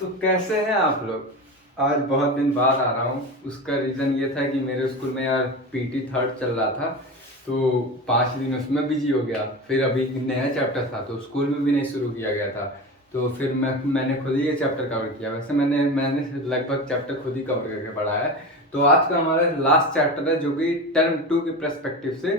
तो कैसे हैं आप लोग। आज बहुत दिन बाद आ रहा हूँ। उसका रीज़न ये था कि मेरे स्कूल में यार पीटी थर्ड चल रहा था, तो 5 दिन उसमें बिजी हो गया। फिर अभी नया चैप्टर था तो स्कूल में भी नहीं शुरू किया गया था, तो फिर मैंने खुद ही ये चैप्टर कवर किया। वैसे मैंने लगभग चैप्टर खुद ही कवर करके पढ़ा है। तो आज का हमारा लास्ट चैप्टर है, जो कि टर्म 2 के पर्सपेक्टिव से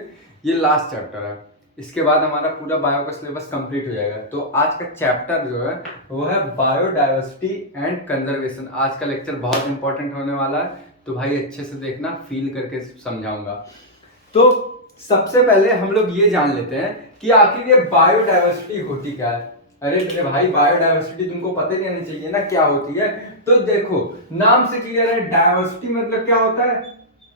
ये लास्ट चैप्टर है। इसके बाद हमारा पूरा बायो का सिलेबस कंप्लीट हो जाएगा। तो आज का चैप्टर जो है वो है बायोडाइवर्सिटी एंड कंजर्वेशन। आज का लेक्चर बहुत इंपॉर्टेंट होने वाला है, तो भाई अच्छे से देखना, फील करके समझाऊंगा। तो सबसे पहले हम लोग ये जान लेते हैं कि आखिर ये बायोडाइवर्सिटी होती क्या है। अरे मेरे भाई, बायोडाइवर्सिटी तुमको पता ही रहनी चाहिए ना क्या होती है। तो देखो, नाम से क्लियर है, डाइवर्सिटी मतलब क्या होता है।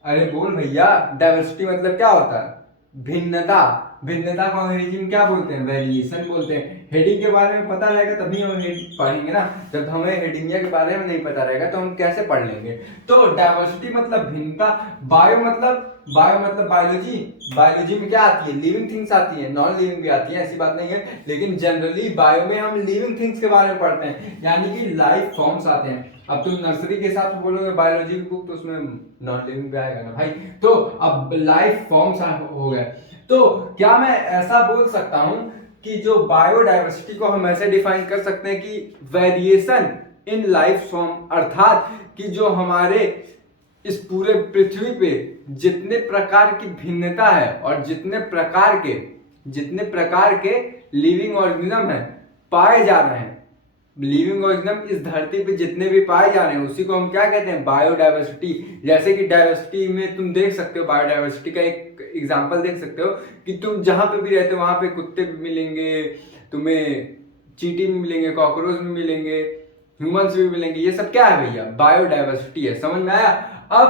अरे बोल भैया, डाइवर्सिटी मतलब क्या होता है? भिन्नता। भिन्नता को अंग्रेजी में क्या बोलते हैं? वेरिएशन बोलते हैं। हेडिंग के बारे में पता रहेगा तभी हम पढ़ेंगे ना। जब हमें हेडिंग के बारे में नहीं पता रहेगा तो हम कैसे पढ़ लेंगे। तो डाइवर्सिटी मतलब भिन्नता। बायो मतलब बायोलॉजी। बायोलॉजी में क्या आती है? लिविंग थिंग्स आती है, नॉन लिविंग भी आती है, ऐसी बात नहीं है। लेकिन जनरली बायो में हम लिविंग थिंग्स के बारे में पढ़ते हैं, यानी कि लाइफ फॉर्म्स आते हैं। अब तुम नर्सरी के हिसाब से बोलोगे बायोलॉजी की बुक, तो उसमें नॉन लिविंग भी आएगा ना भाई। तो अब लाइफ फॉर्म्स हो गए। तो क्या मैं ऐसा बोल सकता हूं कि जो बायोडाइवर्सिटी को हम ऐसे डिफाइन कर सकते हैं कि वेरिएशन इन लाइफ फॉर्म, अर्थात कि जो हमारे इस पूरे पृथ्वी पे जितने प्रकार की भिन्नता है और जितने प्रकार के लिविंग ऑर्गेनिज्म है पाए जा रहे हैं, लिविंग ऑर्गेनिज्म इस धरती पे जितने भी पाए जा रहे हैं, उसी को हम क्या कहते हैं? बायोडाइवर्सिटी। जैसे कि डाइवर्सिटी में तुम देख सकते हो, बायोडाइवर्सिटी का एक एग्जांपल देख सकते हो कि तुम जहां पे भी रहते हो वहां पे कुत्ते भी मिलेंगे, तुम्हें चींटी भी मिलेंगे, कॉकरोच भी मिलेंगे, ह्यूमंस भी मिलेंगे। ये सब क्या है भैया? बायोडाइवर्सिटी है। समझ में आया? अब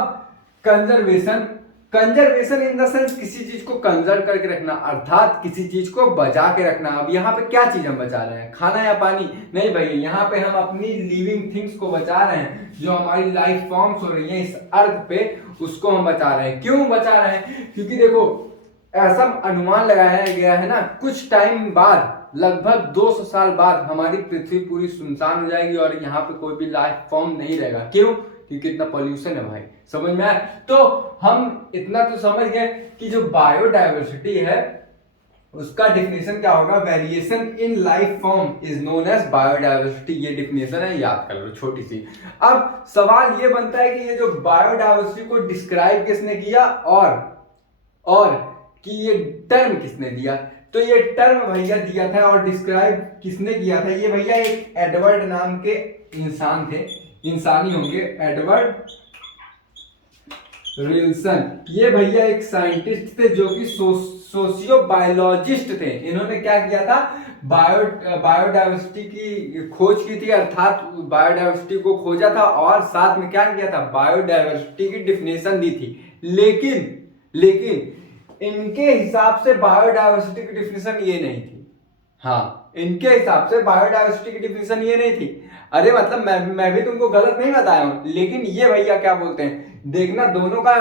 conservation. Conservation in the sense किसी चीज को कंजर्व करके रखना, अर्थात किसी चीज को बचा के रखना। अब यहाँ पे क्या चीज हम बचा रहे हैं? खाना या पानी? नहीं भैया, यहाँ पे हम अपनी लिविंग थिंग्स को बचा रहे हैं, जो हमारी लाइफ फॉर्म्स हो रही हैं इस अर्थ पे, उसको हम बचा रहे हैं। क्यों बचा रहे हैं? क्योंकि देखो, ऐसा अनुमान लगाया गया है ना, कुछ टाइम बाद, लगभग 200 साल बाद हमारी पृथ्वी पूरी सुनसान हो जाएगी और यहाँ पे कोई भी लाइफ फॉर्म नहीं रहेगा। क्यों? क्योंकि इतना पॉल्यूशन है भाई। समझ में आया? तो हम इतना तो समझ गए कि जो बायोडाइवर्सिटी है उसका डिफिनेशन क्या होगा? Variation in life form is known as biodiversity. ये डिफिनेशन है, याद कर लो, छोटी सी। अब सवाल ये बनता है कि ये जो बायोडाइवर्सिटी को डिस्क्राइब किसने किया और कि ये टर्म किसने दिया। तो ये टर्म भैया दिया था और डिस्क्राइब किसने किया था? ये भैया एक एडवर्ड नाम के इंसान थे, इंसानी होंगे, एडवर्ड रिल्सन। ये भैया एक साइंटिस्ट थे जो कि सोशियो बायोलॉजिस्ट थे। इन्होंने क्या किया था? बायोडाइवर्सिटी की खोज की थी, अर्थात बायोडाइवर्सिटी को खोजा था और साथ में क्या किया था? बायोडाइवर्सिटी की डिफिनेशन दी थी। लेकिन इनके हिसाब से बायोडाइवर्सिटी की डिफिनेशन ये नहीं थी। हाँ, इनके हिसाब से बायोडाइवर्सिटी की डिफिनेशन ये नहीं थी। अरे मतलब मैं भी तुमको गलत नहीं बताया हूं, लेकिन ये भैया क्या बोलते हैं, देखना, दोनों का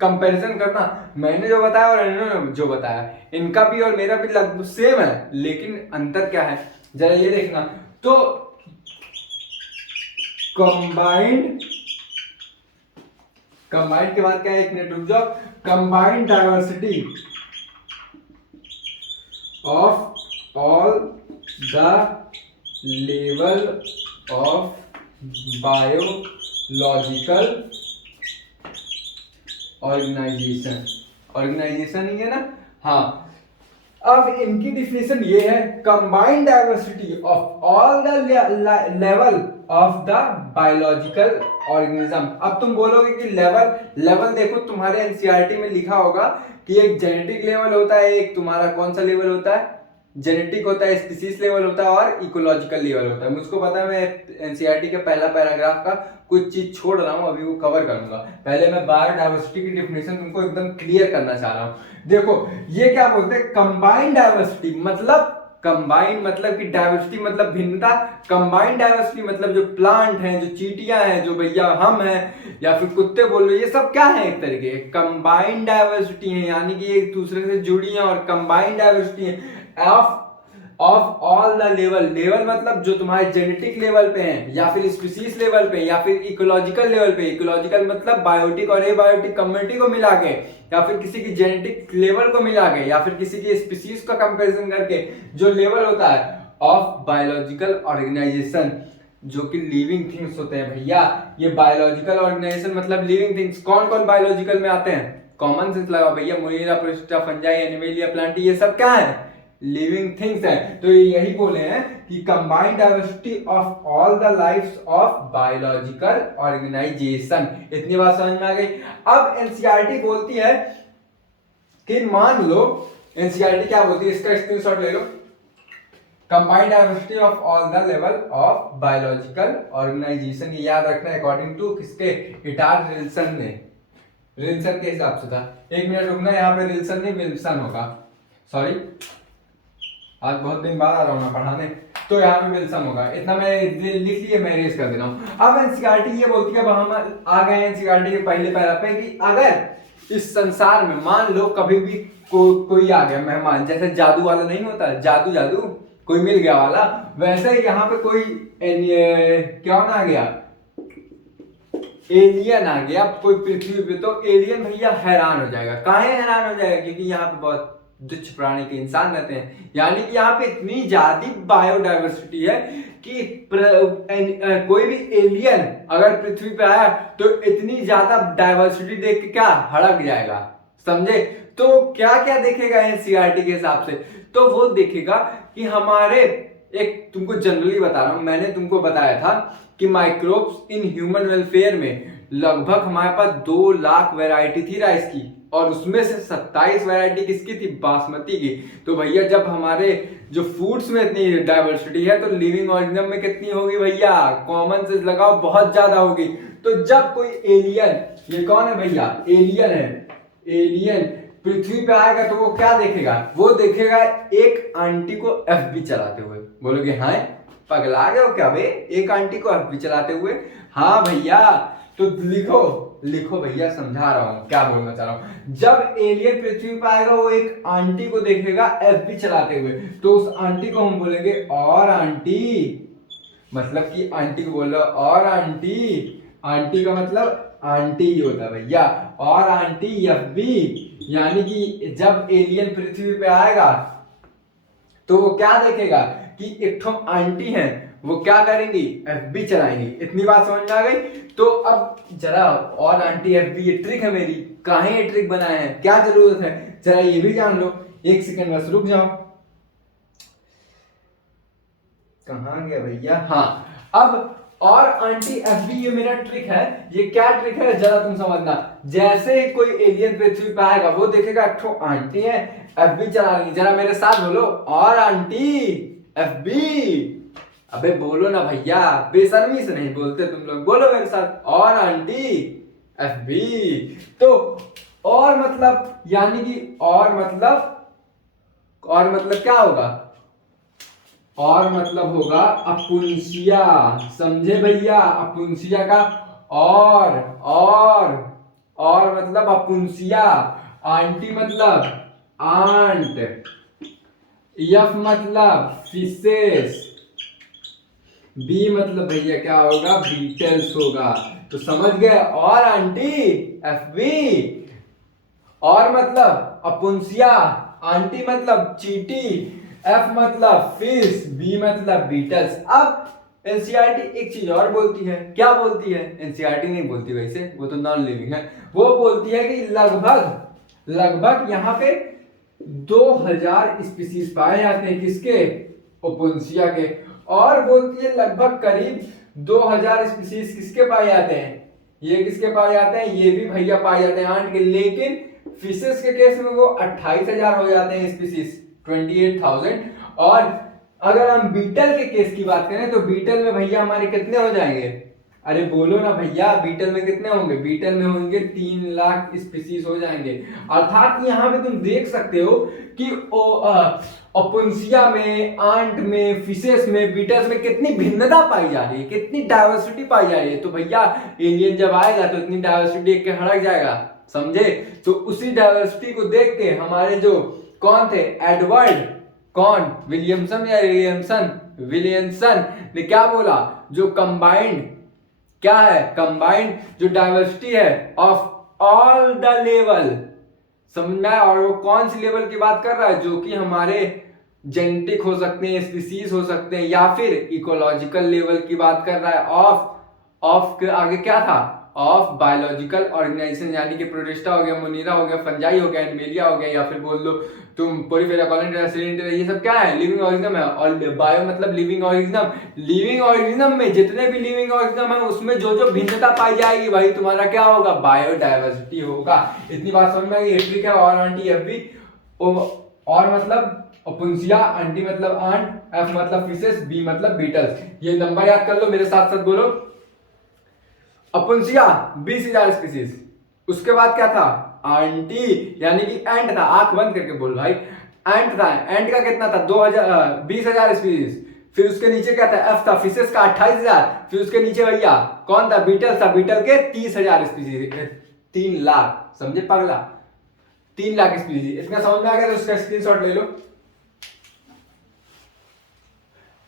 कंपैरिजन करना। मैंने जो बताया और इन्होंने जो बताया, इनका भी और मेरा भी लगभग सेम है, लेकिन अंतर क्या है जरा ये देखना। तो कंबाइंड के बाद क्या है? एक मिनट रुक जाओ। Combined diversity of all the level of biological organization ही है ना। हाँ, अब इनकी डिफिनेशन ये है, combined diversity of all the level of the biological organism. अब तुम बोलोगे कि लेवल देखो, तुम्हारे एनसीईआरटी में लिखा होगा कि एक जेनेटिक लेवल होता है, एक तुम्हारा कौन सा लेवल होता है? जेनेटिक होता है, स्पीसीज लेवल होता है और इकोलॉजिकल लेवल होता है। मुझको पता है, मैं एनसीईआरटी के पहला पैराग्राफ का कुछ चीज छोड़ रहा हूं, अभी वो कवर करूंगा। पहले मैं बायोडाइवर्सिटी की डिफिनेशन तुमको एकदम क्लियर करना चाह रहा हूं। देखो, ये क्या बोलते हैं? कंबाइंड डाइवर्सिटी मतलब, कंबाइंड मतलब कि डाइवर्सिटी मतलब भिन्नता, कंबाइंड डाइवर्सिटी मतलब जो प्लांट हैं, जो चींटियां हैं, जो भैया हम हैं या फिर कुत्ते बोल रहे, ये सब क्या है? एक तरीके कंबाइंड डाइवर्सिटी है, यानी कि एक दूसरे से जुड़ी हैं और कंबाइंड डाइवर्सिटी है of of all the level, level मतलब जो तुम्हारे जेनेटिक लेवल पे हैं, या फिर स्पीसीज लेवल पे, या फिर इकोलॉजिकल लेवल पे। इकोलॉजिकल मतलब बायोटिक और एबायोटिक कम्युनिटी को मिला के, या फिर किसी की जेनेटिक लेवल को मिला के, या फिर किसी की स्पीसीज का कंपैरिजन करके जो लेवल होता है ऑफ बायोलॉजिकल ऑर्गेनाइजेशन, जो कि लिविंग थिंग्स होते हैं भैया। ये बायोलॉजिकल ऑर्गेनाइजेशन मतलब लिविंग थिंग्स। कौन कौन बायोलॉजिकल में आते हैं? कॉमन सेंस लगाओ भैया, मोनिरा, प्रोटिस्टा, फंजाई, एनिमेलिया, प्लांटी, ये सब क्या है? लिविंग थिंग्स है। तो यही बोले हैं कि combined diversity of all the lifes of biological organisation. इतनी बात समझ में आ गई। अब एनसीईआरटी बोलती है कि मान लो, एनसीईआरटी क्या बोलती है, इसका स्क्रीनशॉट ले लो। Combined diversity of all the level of biological organization, ये याद रखना है अकॉर्डिंग टू किसके? इटार रिल्सन ने। रिल्सन के हिसाब से था। एक मिनट रुकना, यहाँ पे रिल्सन नहीं विल्सन होगा, सॉरी, आज बहुत दिन बाद आ रहा हूँ ना पढ़ाने, तो यहाँ पे विल्सन होगा। इतना मैं लिख लिए, मैं इरेज कर दे रहा हूँ। अब एनसीईआरटी ये बोलती है, अब हम आ गए एनसीईआरटी के पहले पैरा पे, कि अगर इस संसार में मान लो कभी भी कोई आ गया मेहमान, जैसे जादू वाला नहीं होता, जादू जादू कोई मिल गया वाला, वैसे ही यहाँ पे कोई क्या ना आ गया, एलियन आ गया कोई पृथ्वी पे, तो एलियन भैया हैरान हो जाएगा। काहे हैरान हो जाएगा? क्योंकि यहाँ पे बहुत तुच्छ प्राणी के इंसान रहते हैं। यानी कि यहाँ पे इतनी ज्यादा बायोडाइवर्सिटी है कि कोई भी एलियन अगर पृथ्वी पे आया तो इतनी ज्यादा डाइवर्सिटी देख के क्या हड़क जाएगा, समझे? तो क्या क्या देखेगा एनसीईआरटी के हिसाब से? तो वो देखेगा कि हमारे, एक तुमको जनरली बता रहा हूं, मैंने तुमको बताया था कि माइक्रोब्स इन ह्यूमन वेलफेयर में लगभग हमारे पास 2 लाख वैरायटी थी राइस की, और उसमें से 27 वैरायटी किसकी थी? बासमती की। तो भैया जब हमारे जो फूड्स में इतनी डाइवर्सिटी है, तो लिविंग ऑर्गेनिज्म में कितनी होगी भैया? कॉमन सेंस लगाओ, बहुत ज्यादा होगी। तो जब कोई एलियन, ये कौन है भैया? एलियन है। एलियन पृथ्वी पे आएगा तो वो क्या देखेगा? वो देखेगा एक आंटी को एफबी चलाते हुए। बोलोगे हाँ पगला गए हो क्या बे, एक आंटी को एफबी चलाते हुए? हाँ भैया, तो लिखो लिखो भैया, समझा रहा हूं क्या बोलना चाह रहा हूं। जब एलियन पृथ्वी पे आएगा, वो एक आंटी को देखेगा एफबी चलाते हुए, तो उस आंटी को हम बोलेंगे और आंटी, मतलब कि आंटी को बोल रहा और आंटी। आंटी का मतलब आंटी ही होता है भैया, और आंटी एफबी। यानी कि जब एलियन पृथ्वी पे आएगा तो वो क्या देखेगा कि एक ठो आंटी है, वो क्या करेंगी? एफबी चलाएंगी। इतनी बात समझ में आ गई? तो अब जरा और आंटी एफबी, ये ट्रिक है मेरी, काहे ये ट्रिक बनाए हैं, क्या जरूरत है, जरा ये भी जान लो। एक सेकंड बस रुक जाओ, कहां गया भैया? हाँ, अब और आंटी एफबी, ये मेरा ट्रिक है। ये क्या ट्रिक है जरा तुम समझना। जैसे ही कोई एलियन पृथ्वी पे आएगा, वो देखेगा एक ठो आंटी है एफबी चला रही, जरा मेरे साथ बोलो और आंटी एफबी। अबे बोलो ना भैया, बेशर्मी से नहीं बोलते तुम लोग, बोलो मेरे साथ और आंटी एफबी। तो और मतलब, यानी कि और मतलब क्या होगा? और मतलब होगा अपुंसिया, समझे भैया? अपुंसिया का और मतलब अपुंसिया। आंटी मतलब आंट, एफ मतलब फिशेस, बी मतलब भैया क्या होगा? बीटल्स होगा। तो समझ गए? और आंटी एफबी, और मतलब अपुंसिया, आंटी मतलब चीटी, एफ मतलब फिश, बी मतलब बीटल्स। अब एनसीईआरटी एक चीज और बोलती है। क्या बोलती है? एनसीईआरटी नहीं बोलती वैसे, वो तो नॉन लिविंग है। वो बोलती है कि लगभग यहाँ पे 2000 स्पीसीज पाए जाते हैं, किसके? ओपुंसिया के। और बोलती है लगभग करीब 2000 स्पीसीज किसके पाए जाते हैं? ये किसके पाए जाते हैं? ये भी भैया पाए जाते हैं आंट के। लेकिन फिशेस के केस में वो 28,000 हो जाते हैं स्पीसीज, 28,000। और अगर हम बीटल के केस की बात करें तो बीटल में भैया हमारे कितने हो जाएंगे? अरे बोलो ना भैया, बीटल में कितने होंगे? बीटल में होंगे 3 लाख स्पीसीज हो जाएंगे। अर्थात यहाँ पे तुम देख सकते हो कि ओपुंसिया में, आंट में, फिशेस में, बीटल्स में कितनी भिन्नता पाई जा रही है, कितनी डाइवर्सिटी पाई जा रही है। तो भैया एलियन जब आएगा तो इतनी डाइवर्सिटी देख के हड़क जाएगा, समझे? तो उसी डाइवर्सिटी को देख के हमारे जो कौन थे? एडवर्ड, कौन, विलियमसन या विलियमसन? विलियमसन ने क्या बोला, जो कंबाइंड क्या है, कंबाइंड जो डाइवर्सिटी है ऑफ ऑल द लेवल, समझ में आया? और वो कौन सी लेवल की बात कर रहा है, जो कि हमारे जेनेटिक हो सकते हैं, स्पीसीज हो सकते हैं, या फिर इकोलॉजिकल लेवल की बात कर रहा है। ऑफ के आगे क्या था, ऑफ बायोलॉजिकल ऑर्गेनाइजेशन, यानी कि प्रोटिस्टा हो गया, मोनिरा हो गया, फंजाई हो गया, एनिमेलिया हो गया, या फिर बोल लो तुम पोरीफेरा, कॉलोनिडेंड्रा, सिलेंडर, ये सब क्या है, लिविंग ऑर्गेनिज्म है। और बायो मतलब लिविंग ऑर्गेनिज्म, लिविंग ऑर्गेनिज्म में जितने भी लिविंग ऑर्गेनिज्म है उसमें जो जो भिन्नता पाई जाएगी भाई तुम्हारा क्या होगा, बायोडाइवर्सिटी होगा। इतनी बात समझ में आई। हिस्ट्री का और आंटी एफ भी, और मतलब ओपुंसिया, आंटी मतलब आंट, एफ मतलब फिशेस, बी मतलब बीटल्स। ये नंबर याद कर लो, मेरे साथ साथ बोलो। अपुंसिया 20,000 स्पीसीज, उसके बाद क्या था, आंटी यानी कि एंट था, आंख बंद करके बोल भाई, एंट था, एंट का कितना था 20,000 स्पीसीज। फिर उसके नीचे क्या था, एफ था, फिशेस का 28,000। फिर उसके नीचे भैया कौन था, बीटल था, बीटल के 30,000 स्पीसीज, 3 लाख, समझे पगला, 3 लाख स्पीसीज। इतना समझ में आ गया तो उसका स्क्रीनशॉट ले लो।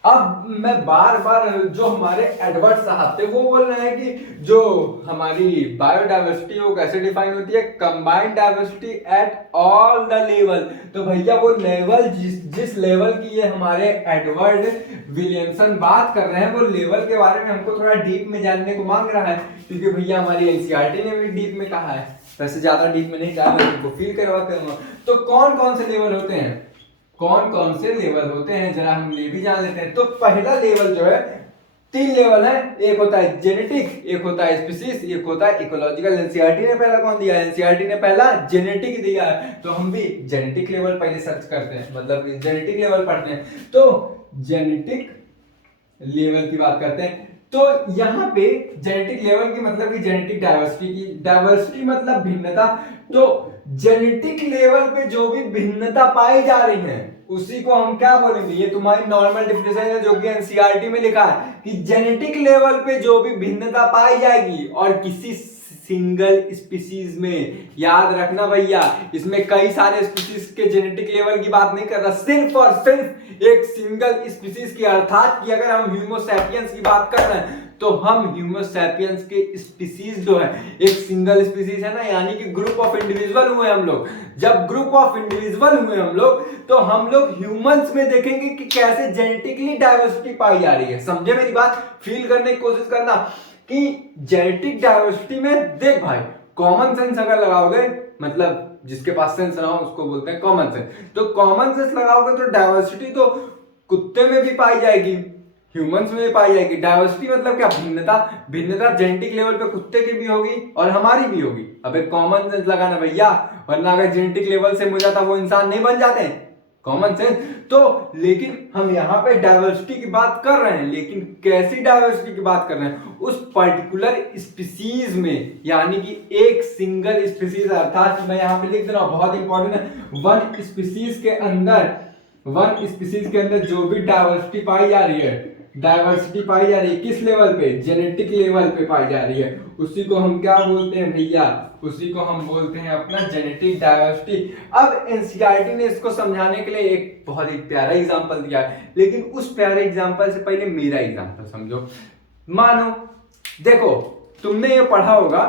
अब मैं बार बार, जो हमारे एडवर्ड साहब थे वो बोल रहे हैं कि जो हमारी बायोडाइवर्सिटी वो कैसे डिफाइन होती है, combined diversity at all the level. तो भैया वो लेवल जिस लेवल की ये हमारे एडवर्ड विलियमसन बात कर रहे हैं, वो लेवल के बारे में हमको थोड़ा डीप में जानने को मांग रहा है, क्योंकि भैया हमारी एनसीईआरटी ने भी डीप में कहा है। वैसे ज्यादा डीप में नहीं कहा, मैं तुमको फील करवाते हूँ। तो कौन कौन से लेवल होते हैं, कौन कौन से लेवल होते हैं, जरा हम ये भी जान लेते हैं। तो पहला लेवल जो है, 3 लेवल है, एक होता है जेनेटिक, एक होता है स्पीसीज, एक होता है इकोलॉजिकल। एनसीईआरटी ने पहला कौन दिया है, एनसीईआरटी ने पहला जेनेटिक दिया है। तो हम भी जेनेटिक लेवल पहले सर्च करते हैं, मतलब जेनेटिक लेवल पढ़ते हैं। तो जेनेटिक लेवल की बात करते हैं। तो यहाँ पे जेनेटिक लेवल की मतलब कि जेनेटिक डाइवर्सिटी की, डाइवर्सिटी मतलब भिन्नता। तो जेनेटिक लेवल पे जो भी भिन्नता पाई जा रही है उसी को हम क्या बोलेंगे, ये तुम्हारी नॉर्मल डिफिनेशन है जो कि एनसीईआरटी में लिखा है कि जेनेटिक लेवल पे जो भी भिन्नता पाई जाएगी, और किसी सिंगल स्पीसीज में, याद रखना भैया, इसमें कई सारे स्पीसीज के जेनेटिक लेवल की बात नहीं कर रहा, सिर्फ और सिर्फ एक सिंगल स्पीसीज की। अर्थात कि अगर हम ह्यूमो सैपियंस की बात कर रहे हैं तो हम ह्यूमो सैपियंस के स्पीसीज जो है एक सिंगल स्पीसीज है ना, यानी कि ग्रुप ऑफ इंडिविजुअल हुए हम लोग। जब ग्रुप ऑफ इंडिविजुअल हुए हम लोग, तो हम लोग ह्यूमंस में देखेंगे कि कैसे जेनेटिकली डाइवर्सिटी पाई जा रही है। समझे मेरी बात, फील करने की कोशिश करना कि जेनेटिक डाइवर्सिटी में देख भाई, कॉमन सेंस अगर लगाओगे, मतलब जिसके पास सेंस ना हो उसको बोलते हैं कॉमन सेंस, तो कॉमन सेंस लगाओगे तो डाइवर्सिटी तो कुत्ते में भी पाई जाएगी, ह्यूमंस में भी पाई जाएगी। डाइवर्सिटी मतलब क्या, भिन्नता। भिन्नता जेनेटिक लेवल पे कुत्ते की भी होगी और हमारी भी होगी। अबे कॉमन सेंस लगाना भैया, वरना अगर जेनेटिक लेवल से मुझे था वो इंसान नहीं बन जाते हैं, कॉमन सेंस। तो लेकिन हम यहाँ पे डाइवर्सिटी की बात कर रहे हैं, लेकिन कैसी डाइवर्सिटी की बात कर रहे हैं, उस पर्टिकुलर स्पीसीज में, यानी कि एक सिंगल स्पीसीज, अर्थात मैं यहाँ पे लिख दे रहा हूँ, बहुत इंपॉर्टेंट है, वन स्पीसीज के अंदर जो भी डाइवर्सिटी पाई जा रही है, डाइवर्सिटी पाई जा रही है किस लेवल पे, जेनेटिक लेवल पे पाई जा रही है, उसी को हम क्या बोलते हैं भैया, उसी को हम बोलते हैं अपना जेनेटिक डाइवर्सिटी। अब एनसीईआरटी ने इसको समझाने के लिए एक बहुत ही प्यारा एग्जांपल दिया है, लेकिन उस प्यारे एग्जांपल से पहले मेरा एग्जांपल समझो। मानो देखो, तुमने ये पढ़ा होगा,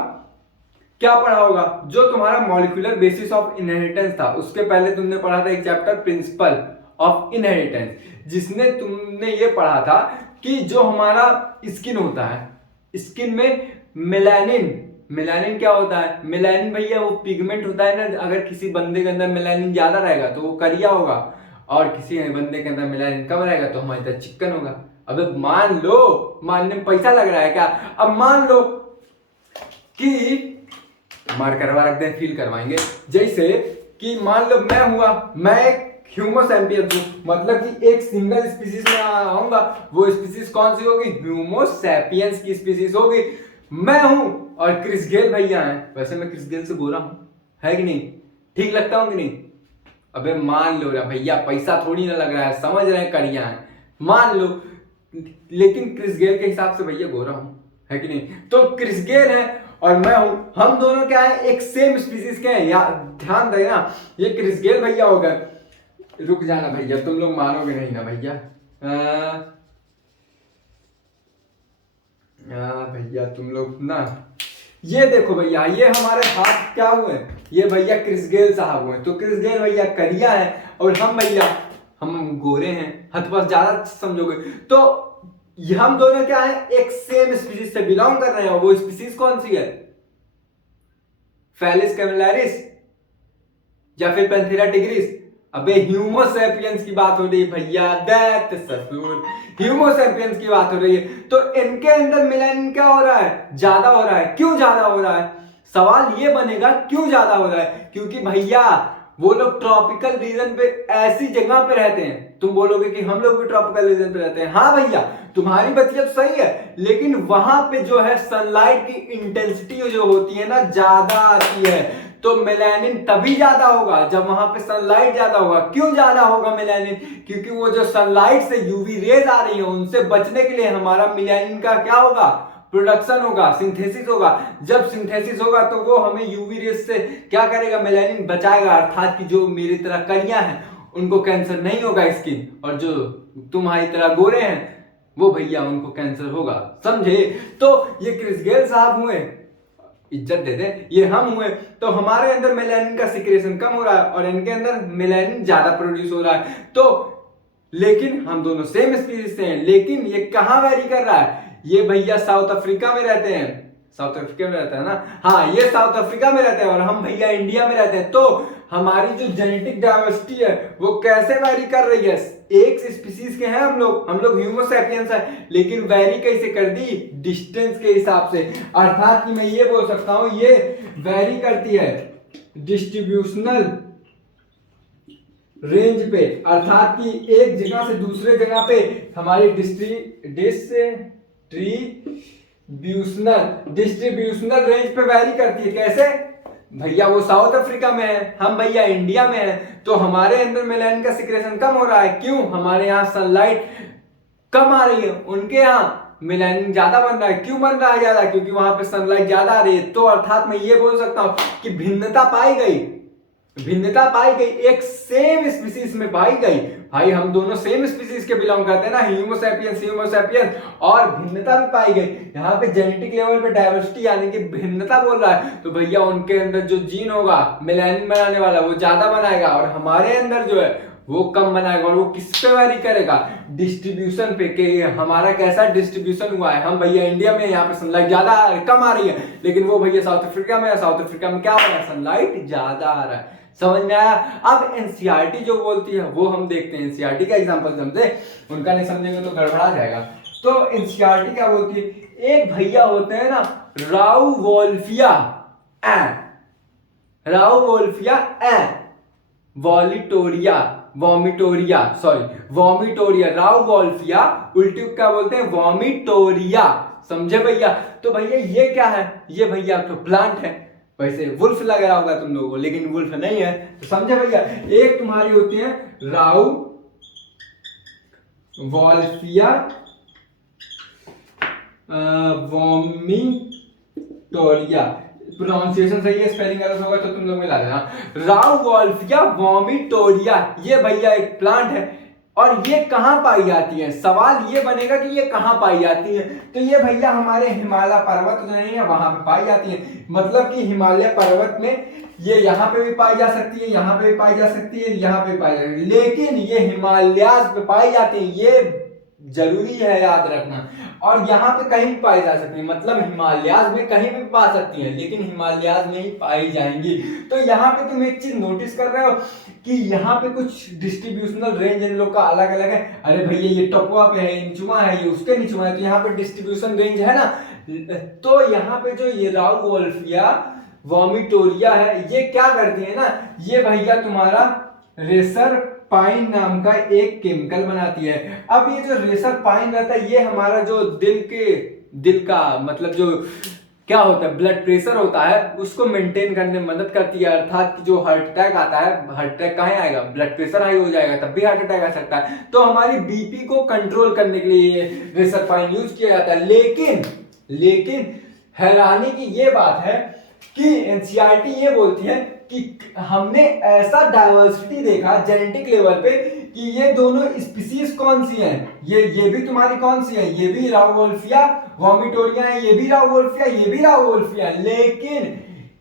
क्या पढ़ा होगा, जो तुम्हारा मॉलिक्यूलर बेसिस ऑफ इनहेरिटेंस था, उसके पहले तुमने पढ़ा था एक चैप्टर प्रिंसिपल ऑफ इनहेरिटेंस, जिसने तुमने ये पढ़ा था कि जो हमारा स्किन होता है, स्किन में मेलानिन क्या होता है, मेलानिन भैया वो पिगमेंट होता है ना। अगर किसी बंदे के अंदर मेलानिन ज्यादा रहेगा तो वो करिया होगा, और किसी बंदे के अंदर मेलानिन कम रहेगा तो हमारी तरह चिकन होगा। अबे मान लो, मानने में पैसा लग रहा है क्या, अब मान लो कि मार करवा रखते हैं, फील करवाएंगे। जैसे कि मान लो मैं एक ह्यूमो सैपियंस हूं, मतलब कि एक सिंगल स्पीसीज में आऊंगा, वो स्पीसीज कौन सी होगी, ह्यूमो सैपियंस की स्पीसीज होगी। मैं हूं और क्रिस गेल भैया हैं। वैसे मैं क्रिस गेल से गोरा हूं, है कि नहीं, ठीक लगता हूं कि नहीं। अबे मान लो रे भैया, पैसा थोड़ी ना लग रहा है, समझ रहे हैं, करिया है, मान लो, लेकिन क्रिस गेल के हिसाब से भैया गोरा हूं, है कि नहीं। तो क्रिस गेल है और मैं हूं, हम दोनों क्या है, एक सेम स्पीसीज के हैं। या ध्यान देना, ये क्रिस गेल भैया हो गए, रुक जाना भैया, तुम लोग मानोगे नहीं ना भैया। भैया तुम लोग ना, ये देखो भैया, ये हमारे हाथ क्या हुए, ये भैया क्रिस गेल साहब हुए। तो क्रिस गेल भैया करिया है और हम भैया हम गोरे हैं, हद बस ज्यादा समझोगे तो। ये हम दोनों क्या है, एक सेम स्पीसीज से बिलोंग कर रहे हैं। और वो स्पीसीज कौन सी है? फेलिस कैमेलारिस या फिर पैंथेरा टिग्रिस? अबे ह्यूमोसेपियंस की बात हो रही है भैया, दैट ससुर, ह्यूमोसेपियंस की बात हो रही है। तो इनके अंदर मेलानिन क्या हो रहा है? ज्यादा हो रहा है। क्यों ज्यादा हो रहा है? सवाल ये बनेगा क्यों ज्यादा हो रहा है? क्योंकि भैया वो लोग ट्रॉपिकल रीजन पे ऐसी जगह पे रहते हैं। तुम बोलोगे कि हम लोग भी ट्रॉपिकल रीजन पे रहते हैं। हाँ भैया, तुम्हारी बतिया तो सही है, लेकिन वहां पे जो है सनलाइट की इंटेंसिटी जो होती है ना, ज्यादा आती है। तो मेलानिन तभी ज्यादा होगा जब वहां पे सनलाइट ज्यादा होगा। क्यों ज्यादा होगा मेलानिन? क्योंकि वो जो सनलाइट से यूवी रेज आ रही है, उनसे बचने के लिए हमारा मेलानिन का क्या होगा? प्रोडक्शन होगा, सिंथेसिस होगा। जब सिंथेसिस होगा तो वो हमें यूवी रेज से क्या करेगा? मेलानिन बचाएगा। अर्थात कि जो मेरी तरह करियां हैं उनको कैंसर नहीं होगा स्किन, और जो तुम्हारी तरह गोरे हैं वो भैया उनको कैंसर होगा। समझे? तो ये क्रिस गेल साहब हुए, इज्जत दे दे, ये हम हुए। तो हमारे अंदर मेलानिन का सिक्रेशन कम हो रहा है और इनके अंदर मेलानिन ज्यादा प्रोड्यूस हो रहा है। तो लेकिन हम दोनों सेम स्पीसीज से हैं, लेकिन ये कहां वेरी कर रहा है? ये भैया साउथ अफ्रीका में रहते हैं। साउथ अफ्रीका में रहता है ना? हाँ, ये साउथ अफ्रीका में रहते हैं और हम भैया इंडिया में रहते हैं। तो हमारी जो जेनेटिक डाइवर्सिटी है वो कैसे वेरी कर रही है? एक स्पीसीज के हैं हम लोग ह्यूमोसैपियंस है, लेकिन वेरी कैसे कर दी? डिस्टेंस के हिसाब से। अर्थात कि मैं ये बोल सकता हूं, ये वेरी करती है डिस्ट्रीब्यूशनल रेंज पे। अर्थात कि एक जगह से दूसरे जगह पे हमारी डिस्ट्रीब्यूशनल रेंज पे वेरी करती है। कैसे? भैया वो साउथ अफ्रीका में है, हम भैया इंडिया में है। तो हमारे अंदर मेलानिन का सिक्रेशन कम हो रहा है। क्यों? हमारे यहाँ सनलाइट कम आ रही है, उनके यहाँ मेलानिन ज्यादा बन रहा है। क्यों बन रहा है ज्यादा? क्योंकि वहां पे सनलाइट ज्यादा आ रही है। तो अर्थात मैं ये बोल सकता हूं कि भिन्नता पाई गई, एक सेम स्पीसीज में पाई गई। भाई हम दोनों सेम स्पीसीज के बिलोंग करते हैं ना, ह्यूमोसैपियंस, और भिन्नता भी पाई गई। यहाँ पे जेनेटिक लेवल पे डाइवर्सिटी यानी कि भिन्नता बोल रहा है। तो भैया उनके अंदर जो जीन होगा मेलानिन बनाने वाला वो ज्यादा बनाएगा, और हमारे अंदर जो है वो कम बनाएगा। और वो किस पे वेरी करेगा? डिस्ट्रीब्यूशन पे, कि हमारा कैसा डिस्ट्रीब्यूशन हुआ है। हम भैया इंडिया में, यहाँ पे सनलाइट ज्यादा कम आ रही है, लेकिन वो भैया साउथ अफ्रीका में है। साउथ अफ्रीका में क्या हो रहा है? सनलाइट ज्यादा आ रहा है। समझ में आया? अब एनसीईआरटी जो बोलती है वो हम देखते हैं। एनसीईआरटी का एग्जांपल समझे, उनका नहीं समझेंगे तो गड़बड़ा जाएगा। तो एनसीईआरटी क्या बोलती है? एक भैया होते हैं ना, राउवोल्फिया वॉमिटोरिया, राउवोल्फिया, उल्टी क्या बोलते हैं? वॉमिटोरिया। समझे भैया? तो भैया ये क्या है? ये भैया तो प्लांट है। वैसे वुल्फ लग रहा होगा तुम लोगों को, लेकिन वुल्फ नहीं है। तो समझे भैया? एक तुम्हारी होती है राउवोल्फिया वॉमिटोरिया, प्रोनाउंसिएशन सही है, स्पेलिंग गलत होगा तो तुम लोग मिला देना। राउवोल्फिया वॉमिटोरिया, ये भैया एक प्लांट है। और ये कहां पाई जाती है? सवाल ये बनेगा कि ये कहां पाई जाती है। तो ये भैया हमारे हिमालय पर्वत जो नहीं है वहां पे पाई जाती है। मतलब कि हिमालय पर्वत में ये यहाँ पे भी पाई जा सकती है, यहाँ पे भी पाई जा सकती है, यहाँ पे भी पाई जा सकती है, लेकिन ये हिमालयाज पे पाई जाती है। ये जरूरी है याद रखना। और यहाँ पे कहीं भी पाई जा सकती है, मतलब हिमालयाज में कहीं भी पा सकती है, लेकिन हिमालयाज में ही पाई जाएंगी। तो यहाँ पे तुम एक चीज नोटिस कर रहे हो कि यहाँ पे कुछ डिस्ट्रीब्यूशनल रेंज इन लोग का अलग अलग है। अरे भैया ये टपुआ पे है, निचुआ है, ये उसके निचुआ है, तो यहाँ पे डिस्ट्रीब्यूशन रेंज है ना। तो यहाँ पे जो ये राउवोल्फिया वॉमिटोरिया है, ये क्या करती है ना, ये भैया तुम्हारा रेसर पाइन नाम का एक केमिकल बनाती है। अब ये जो रेसर पाइन रहता है, ये हमारा जो दिल का मतलब जो क्या होता है, ब्लड प्रेशर होता है, उसको मेंटेन करने में मदद करती है। अर्थात कि जो हार्ट अटैक आता है, हार्ट अटैक कहाँ आएगा? ब्लड प्रेशर हाई हो जाएगा तब भी हार्ट अटैक आ सकता है। तो हमारी बीपी को कंट्रोल करने के लिए रेसर पाइन यूज किया जाता है। लेकिन हैरानी की ये बात है कि एनसीईआरटी ये बोलती है कि हमने ऐसा डाइवर्सिटी देखा जेनेटिक लेवल पे कि ये दोनों स्पीसीज कौन सी हैं, ये भी तुम्हारी कौन सी है, ये भी राउवोल्फिया वोमिटोरिया है, ये भी राउवोल्फिया, ये भी राउवोल्फिया, लेकिन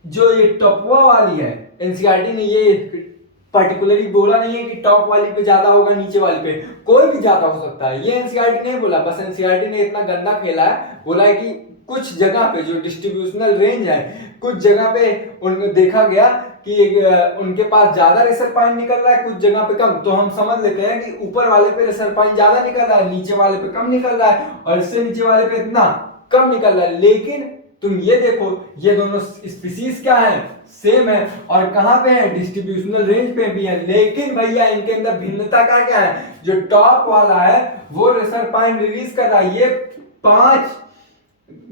जो ये टॉपवा वाली है, एनसीईआरटी ने ये पर्टिकुलरली बोला नहीं है कि टॉप वाली पे ज्यादा होगा नीचे वाली पे, कोई भी ज्यादा हो सकता है, ये एनसीईआरटी नहीं बोला, बस एनसीईआरटी ने इतना गंदा खेला है, बोला है कि कुछ जगह पे जो डिस्ट्रीब्यूशनल रेंज है, कुछ जगह पे उनको देखा गया कि उनके पास ज्यादा रिसरपाइन निकल रहा है, कुछ जगह पे कम, तो हम समझ लेते हैं कि ऊपर वाले पे रिसरपाइन ज्यादा निकल रहा है, नीचे वाले पे कम निकल रहा है, और इससे नीचे वाले पे इतना कम निकल रहा है। लेकिन तुम ये देखो, ये दोनों स्पीसीज क्या है, सेम है, और कहां पे है, डिस्ट्रीब्यूशनल रेंज पे भी है, लेकिन भैया इनके अंदर भिन्नता क्या क्या है, जो टॉप वाला है वो रिसरपाइन रिलीज कर रहा है, ये 5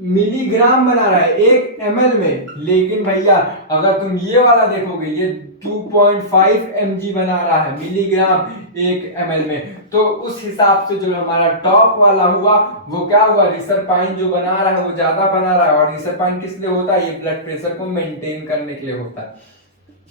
मिलीग्राम बना रहा है 1 ml में, लेकिन भैया अगर तुम ये वाला देखोगे, ये 2.5 mg बना रहा है मिलीग्राम 1 ml में, तो उस हिसाब से जो हमारा टॉप वाला हुआ वो क्या हुआ, रिसरपाइन जो बना रहा है वो ज्यादा बना रहा है, और रिसरपाइन किस लिए होता है, ये ब्लड प्रेशर को मेंटेन करने के लिए होता है,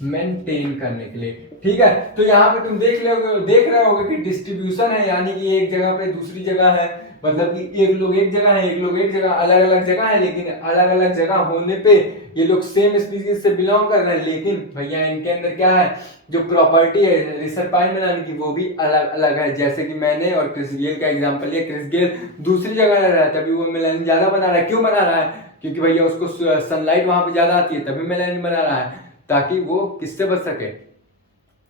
मेंटेन करने के लिए, ठीक है। तो यहाँ पे तुम देख रहे होगे कि डिस्ट्रीब्यूशन है, यानी कि एक जगह पे दूसरी जगह है, मतलब कि एक लोग एक जगह है, एक लोग एक जगह, अलग अलग जगह है, लेकिन अलग अलग जगह होने पे ये लोग सेम स्पीशीज से बिलोंग कर रहे हैं, लेकिन भैया इनके अंदर क्या है, जो प्रॉपर्टी है रिसरपाइन बनाने की वो भी अलग अलग है। जैसे कि मैंने और क्रिस गेल का एग्जांपल लिया, क्रिस गेल दूसरी जगह रह रहा है तभी वो मेलानिन ज्यादा बना रहा है, क्यों बना रहा है, क्योंकि भैया उसको सनलाइट वहां पे ज्यादा आती है तभी मेलानिन बना रहा है, ताकि वो किससे बच सके,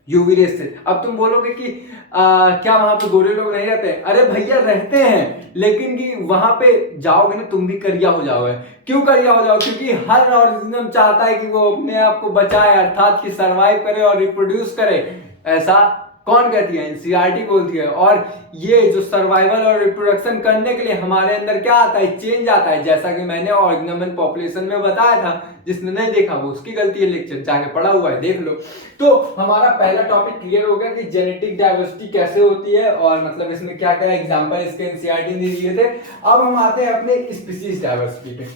यूवी रेस से। अब तुम बोलोगे कि क्या वहां पे गोरे लोग नहीं रहते, अरे भैया रहते हैं, लेकिन कि वहां पे जाओगे ना तुम भी करिया हो जाओगे, क्यों करिया हो जाओगे, क्योंकि हर ऑर्गेनिज्म चाहता है कि वो अपने आप को बचाए, अर्थात कि सरवाइव करे और रिप्रोड्यूस करे, ऐसा कौन कहती है, एनसीईआरटी बोलती है। और ये जो सर्वाइवल और रिप्रोडक्शन करने के लिए हमारे अंदर क्या आता है, चेंज आता है, जैसा कि मैंने ऑर्गेनिज्म पॉपुलेशन में बताया था, जिसने नहीं देखा वो उसकी गलती है, लेक्चर जाके पढ़ा हुआ है देख लो। तो हमारा पहला टॉपिक क्लियर हो गया कि जेनेटिक डाइवर्सिटी कैसे होती है, और मतलब इसमें क्या क्या एग्जांपल इसके एनसीईआरटी ने दिए थे। अब हम आते हैं अपने स्पीशीज डाइवर्सिटी पे,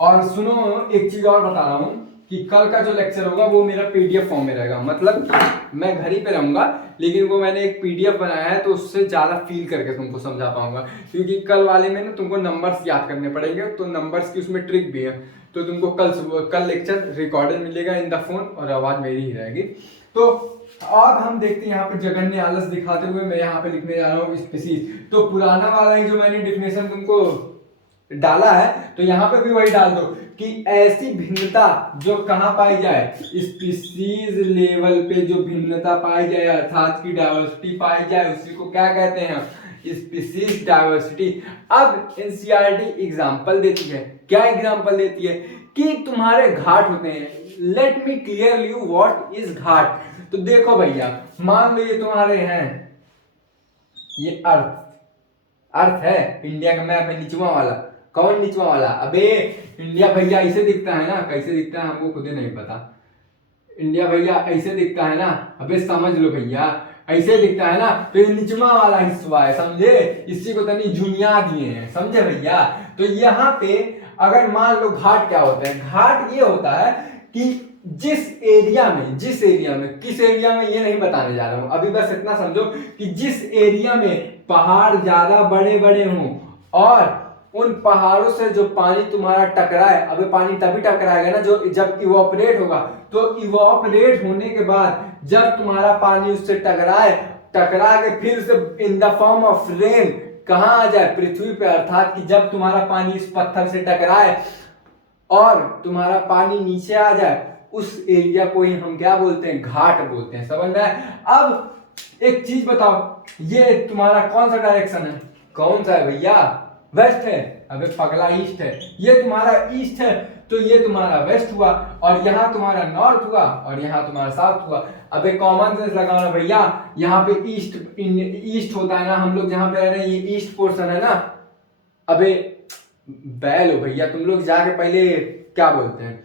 और सुनो एक चीज और बता रहा हूं कि कल का जो लेक्चर होगा वो मेरा पीडीएफ फॉर्म में रहेगा, मतलब मैं घर ही पे रहूंगा, लेकिन वो मैंने एक पीडीएफ बनाया है तो उससे ज्यादा फील करके तुमको समझा पाऊंगा, क्योंकि कल वाले में ना तुमको नंबर्स याद करने पड़ेंगे, तो नंबर्स की उसमें ट्रिक भी है, तो तुमको कल लेक्चर रिकॉर्डेड मिलेगा इन द फोन, और आवाज मेरी ही रहेगी। तो अब हम देखते हैं यहाँ पे जघन्य आलस दिखाते हुए मैं यहाँ पे लिखने जा रहा हूँ स्पीशीज। तो पुराना वाला ही जो मैंने डिफिनेशन तुमको डाला है, तो यहाँ पे भी वही डाल दो कि ऐसी भिन्नता जो कहाँ पाई जाए, स्पीशीज लेवल पे जो भिन्नता पाई जाए, अर्थात की डाइवर्सिटी पाई जाए, उसी को क्या कहते हैं, स्पीशीज डाइवर्सिटी। अब एनसीईआरटी एग्जांपल देती है, क्या एग्जांपल देती है, कि तुम्हारे घाट होते हैं, let me clear you what is घाट। तो देखो भैया, मान लो ये तुम्हारे हैं, ये अर्थ है, इंडिया का मैप है निचवा वाला, कौन निचवा वाला, अबे इंडिया भैया ऐसे दिखता है ना, कैसे दिखता है हमको खुद नहीं पता, इंडिया भैया ऐसे दिखता है ना, अबे समझ लो भैया ऐसे दिखता है ना, तो ये निचवा वाला हिस्सा है, समझे, इसी को तनी जुनिया दिए हैं, समझे भैया। तो यहाँ पे अगर मान लो घाट क्या होता है, घाट ये होता है कि जिस एरिया में किस एरिया में ये नहीं बताने जा रहा हूं अभी, बस इतना समझो कि जिस एरिया में पहाड़ ज्यादा बड़े बड़े हों, और उन पहाड़ों से जो पानी तुम्हारा टकराए, अबे पानी तभी टकराएगा ना जो जब इवोपरेट होगा, तो इवोपरेट होने के बाद जब तुम्हारा पानी उससे टकरा के फिर से in the form of rain कहां आ जाए, पृथ्वी पे, अर्थात कि जब तुम्हारा पानी इस पत्थर से टकराए और तुम्हारा पानी नीचे आ जाए, उस एरिया को ही हम क्या बोलते हैं, घाट बोलते हैं, समझ में आया। अब एक चीज बताओ, ये तुम्हारा कौन सा डायरेक्शन है, कौन सा है भैया, वेस्ट है, अबे पगला ईस्ट है, ये तुम्हारा ईस्ट है, तो ये तुम्हारा वेस्ट हुआ, और यहाँ तुम्हारा नॉर्थ हुआ, और यहाँ तुम्हारा साउथ हुआ। अबे कॉमन सेंस लगाना भैया, यहाँ पे ईस्ट होता है ना, हम लोग जहाँ पे रह रहे हैं ये ईस्ट पोर्शन है ना, अबे बैल हो भैया तुम लोग, जाके पहले क्या बोलते हैं,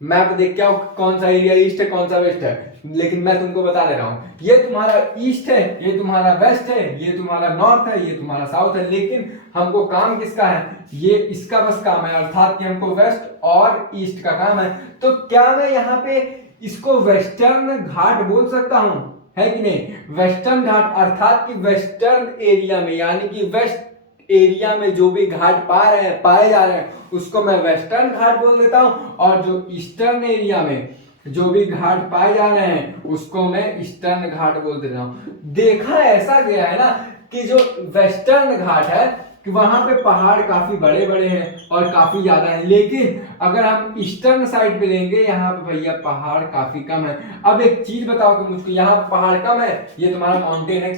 मैप देख के आओ कौन सा एरिया ईस्ट है कौन सा वेस्ट है, लेकिन मैं तुमको बता दे रहा हूँ ये तुम्हारा ईस्ट है, ये तुम्हारा वेस्ट है, ये तुम्हारा नॉर्थ है, ये तुम्हारा साउथ है, लेकिन हमको काम किसका है, ये इसका बस काम है, अर्थात कि हमको वेस्ट और ईस्ट का काम है। तो क्या मैं यहाँ पे इसको वेस्टर्न घाट बोल सकता हूँ, है कि नहीं? वेस्टर्न घाट अर्थात कि वेस्टर्न एरिया में यानी कि वेस्ट एरिया में जो भी घाट पाए जा रहे हैं उसको मैं वेस्टर्न घाट बोल देता हूं, और जो ईस्टर्न एरिया में जो भी घाट पाए जा रहे हैं उसको मैं ईस्टर्न घाट बोल देता हूं। देखा ऐसा गया है ना कि जो वेस्टर्न घाट है कि वहां पे पहाड़ काफी बड़े बड़े हैं और काफी ज्यादा है, लेकिन अगर हम ईस्टर्न साइड पे लेंगे यहाँ पे भैया पहाड़ काफी कम है। अब एक चीज बताओ कि मुझको, यहाँ पहाड़ कम है, ये तुम्हारा माउंटेन है,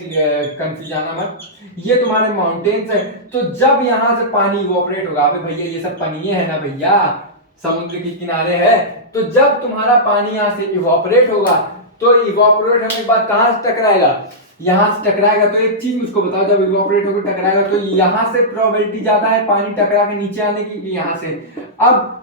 कंफ्यूज आना मत, ये तुम्हारे माउंटेन्स है। तो जब यहाँ से पानी इवोपरेट होगा, अबे भैया ये सब पनिये है ना भैया, समुद्र के किनारे है, तो जब तुम्हारा पानी यहाँ से इवोपरेट होगा तो इवोपरेट होने के बाद कहाँ से टकराएगा, यहाँ से टकराएगा। तो एक चीज मुझको बताओ, जब इवोपरेट होकर टकराएगा तो यहाँ से प्रोबेबिलिटी ज्यादा है पानी टकरा के नीचे आने की यहाँ से। अब